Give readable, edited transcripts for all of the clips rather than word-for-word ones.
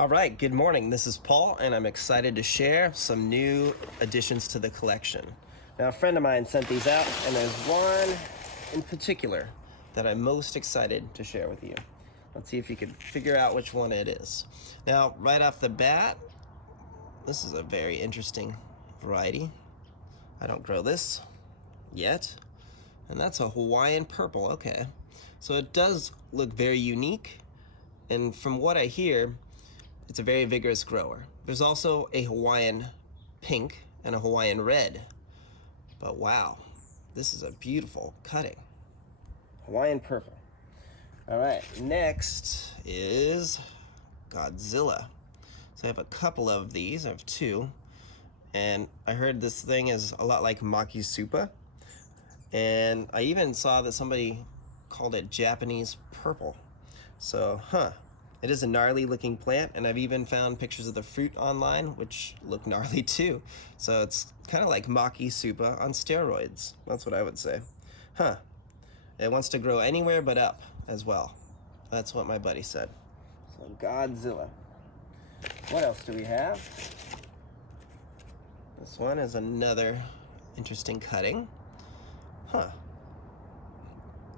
All right, good morning. This is Paul, and I'm excited to share some new additions to the collection. Now, a friend of mine sent these out, and there's one in particular that I'm most excited to share with you. Let's see if you can figure out which one it is. Now, right off the bat, this is a very interesting variety. I don't grow this yet, and that's a Hawaiian purple. Okay, so it does look very unique, and from what I hear, it's a very vigorous grower. There's also a Hawaiian pink and a Hawaiian red. But wow, this is a beautiful cutting. Hawaiian purple. All right, next is Godzilla. So I have a couple of these, I have two. And I heard this thing is a lot like Makisupa. And I even saw that somebody called it Japanese purple. So, it is a gnarly looking plant, and I've even found pictures of the fruit online, which look gnarly too. So it's kind of like Makisupa on steroids. That's what I would say. It wants to grow anywhere but up as well. That's what my buddy said. So Godzilla. What else do we have? This one is another interesting cutting.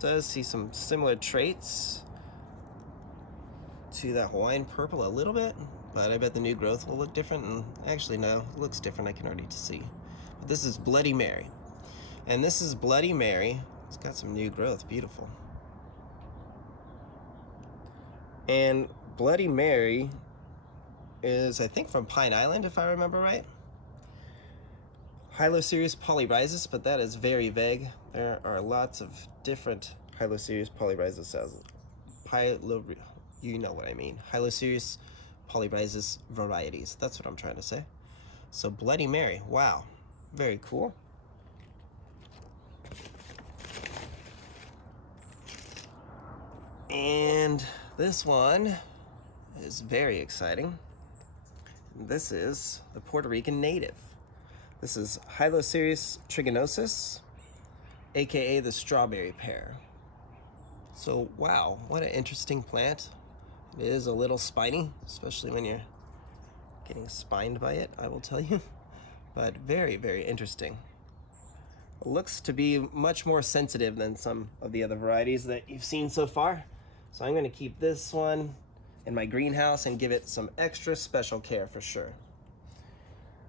Does see some similar traits to that Hawaiian purple a little bit, but I bet the new growth will look different, and actually no, it looks different, I can already see. But this is Bloody Mary. And this is Bloody Mary. It's got some new growth, beautiful. And Bloody Mary is, I think, from Pine Island, if I remember right. Hylocereus polyrhizis, but that is very vague. There are lots of different Hylocereus polyrhizis, you know what I mean. Hylocereus polyrhizis varieties. That's what I'm trying to say. So Bloody Mary, wow, very cool. And this one is very exciting. This is the Puerto Rican native. This is Hylocereus trigonosus, aka the strawberry pear. So wow, what an interesting plant. It is a little spiny, especially when you're getting spined by it, I will tell you. But very, very interesting. It looks to be much more sensitive than some of the other varieties that you've seen so far. So I'm going to keep this one in my greenhouse and give it some extra special care for sure.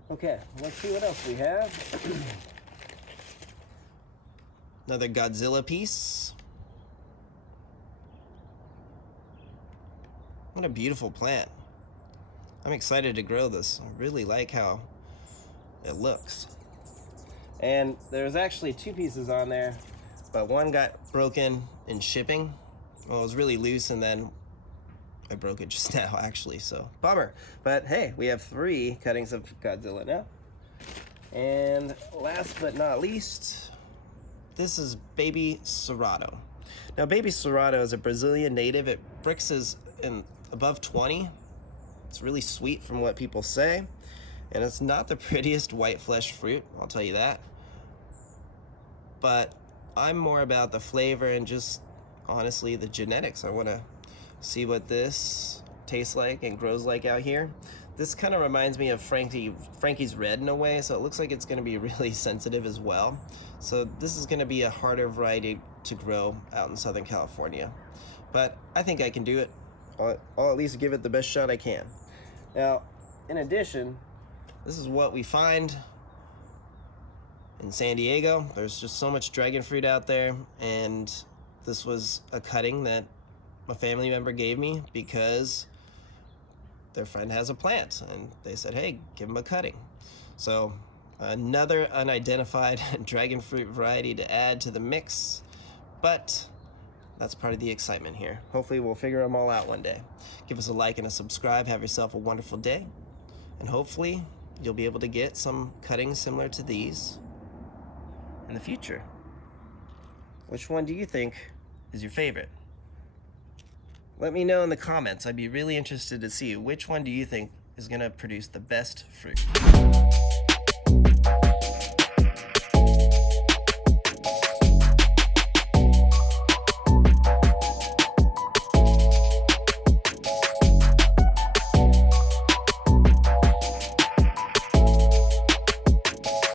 Okay, let's see what else we have. Another Godzilla piece. What a beautiful plant. I'm excited to grow this. I really like how it looks. And there's actually two pieces on there, but one got broken in shipping. Well, it was really loose, and then I broke it just now, actually, so bummer. But hey, we have 3 cuttings of Godzilla now. And last but not least, this is baby Serado. Now, baby Serado is a Brazilian native. It Brixes in above 20. It's really sweet from what people say, and it's not the prettiest white flesh fruit, I'll tell you that. But I'm more about the flavor and just honestly the genetics. I want to see what this tastes like and grows like out here. This kind of reminds me of Frankie's Red in a way, so it looks like it's going to be really sensitive as well. So this is going to be a harder variety to grow out in Southern California, but I think I can do it. I'll at least give it the best shot I can. Now, in addition, this is what we find in San Diego. There's just so much dragon fruit out there, and this was a cutting that a family member gave me because their friend has a plant, and they said, hey, give him a cutting. So another unidentified dragon fruit variety to add to the mix, but that's part of the excitement here. Hopefully we'll figure them all out one day. Give us a like and a subscribe. Have yourself a wonderful day. And hopefully you'll be able to get some cuttings similar to these in the future. Which one do you think is your favorite? Let me know in the comments. I'd be really interested to see which one do you think is going to produce the best fruit.